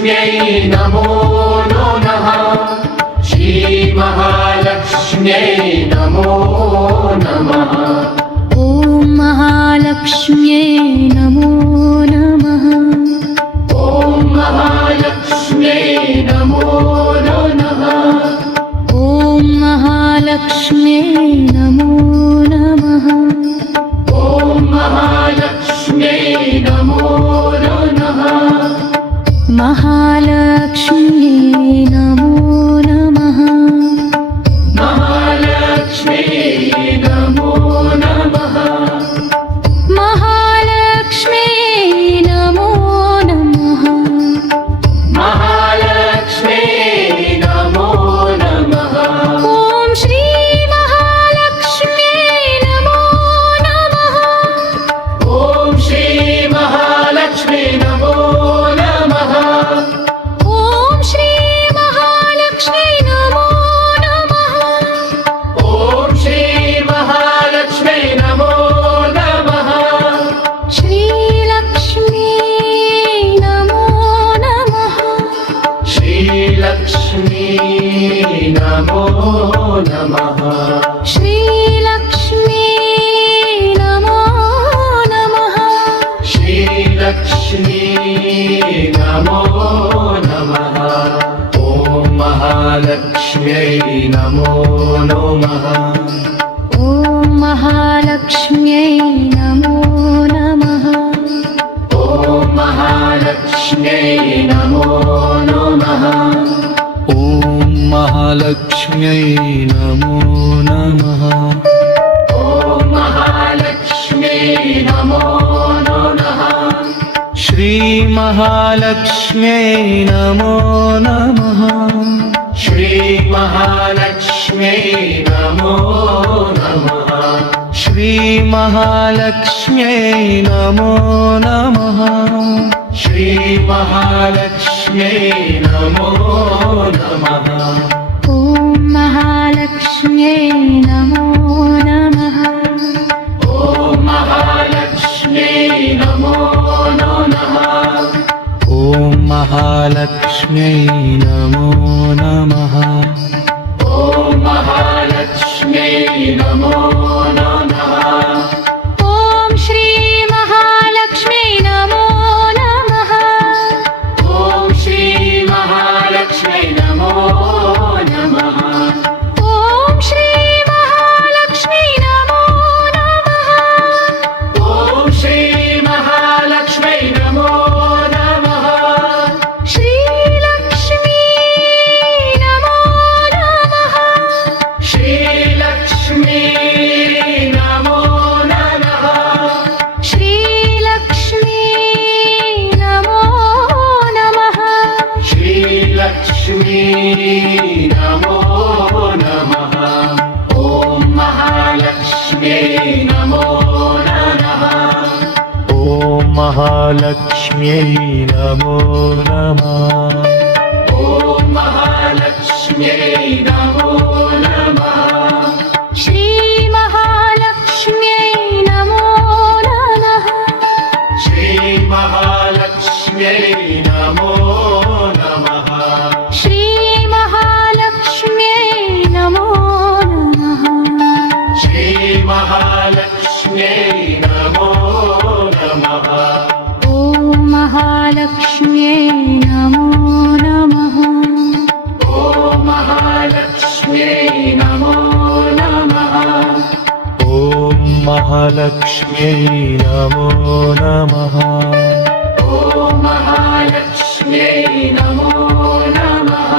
श्रीमहालक्ष्म्यै नमो नमः। श्रीमहालक्ष्म्यै नमो नमः। ॐ महालक्ष्म्यै नमो नमः। ॐ महालक्ष्म्यै नमो नमः। ॐ महालक्ष्म्यै नमो नमः। ॐ महालक्ष्म्यै नमो नमः। महालक्ष्म्यै नमो नमः। महालक्ष्म्यै नमो नमः। महालक्ष्म्यै नमो नमः। महालक्ष्म्यै नमो नमः। ॐ श्री महालक्ष्म्यै नमो नमः। ॐ श्री महालक्ष्मी नमो नमः। ॐ श्री महालक्ष्म्यै नमो नमः। ॐ श्री महालक्ष्मी नमो नमः। श्रीलक्ष्म्यै नमो नमः। श्रीलक्ष्मी नमो नमः। श्रीलक्ष्म्यै नमो नमः। श्रीलक्ष्मी नमो नमः। ॐ महालक्ष्म्यै नमो नमः। ॐ महालक्ष्म्यै नमो नमः। ॐ महालक्ष्म्यै नमो नमः। ॐ महालक्ष्म्यै नमो नमः। ॐ महालक्ष्म्यै नमो नमः। श्रीमहालक्ष्म्यै नमो नमः। श्रीमहालक्ष्म्यै नमो नमः। श्रीमहालक्ष्म्यै नमो नमः। श्रीमहालक्ष्म्यै नमो नमः। ॐ महालक्ष्म्यै नमो नमः। ॐ महालक्ष्म्यै नमो नमः। ॐ महालक्ष्म्यै नमो नमः। ॐ महालक्ष्म्यै नमो नमः। ॐ श्री महालक्ष्म्यै नमो नमः। ॐ श्री महालक्ष्मी नमो नमः। ॐ श्री महालक्ष्म्यै नमो नमः। ॐ श्री महालक्ष्मी नमो नमः। श्रीलक्ष्म्यै नमो नमः। श्रीलक्ष्मी नमो नमः। श्रीलक्ष्म्यै नमो नमः। श्रीलक्ष्मी नमो नमः। ॐ महालक्ष्म्यै नमो नमः। ॐ महालक्ष्म्यै नमो नमः। ॐ महालक्ष्म्यै नमो नमः। श्री महालक्ष्म्यै नमो नमः। श्रीमहालक्ष्म्यै नमो नमः। श्री महालक्ष्म्यै नमो नमः। श्रीमहालक्ष्म्यै नमो नमः। ॐ महालक्ष्म्यै नमो नमः। ॐ महालक्ष्म्यै नमो नमः। ॐ महालक्ष्म्यै नमो नमः। ॐ महालक्ष्म्यै नमो नमः।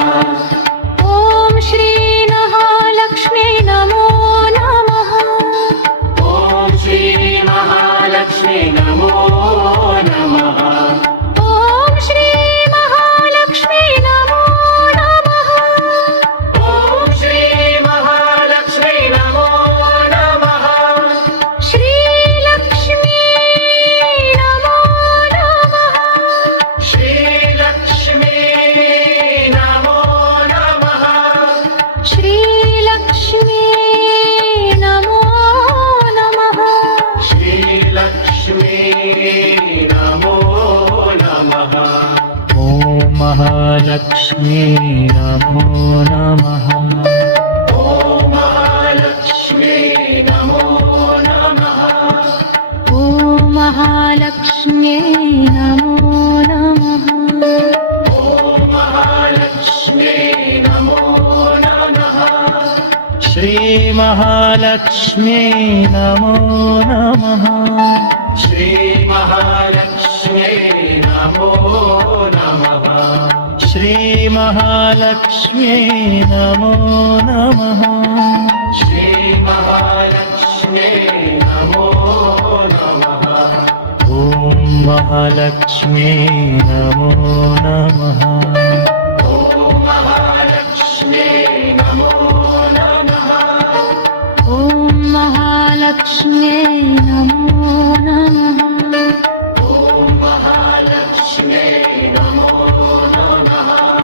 ॐ श्री महालक्ष्म्यै नमो नमः। ॐ श्री महालक्ष्मी नमो नमः। ॐ श्री महालक्ष्म्यै नमो नमः। ॐ श्री महालक्ष्मी नमो नमः। श्रीलक्ष्म्यै नमो नमः। श्रीलक्ष्मी महालक्ष्म्यै नमो नमः ॐ महालक्ष्मी नमो नमः ॐ महालक्ष्म्यै नमो नमः ॐ महालक्ष्मी नमो नमः श्रीमहालक्ष्म्यै नमो नमः श्रीमहालक्ष्म्यै नमो नमः श्रीमहालक्ष्म्यै नमो नमः श्रीमहालक्ष्म्यै नमो नमः ॐ महालक्ष्म्यै नमो नमः ॐ महालक्ष्म्यै नमो नमः ॐ महालक्ष्म्यै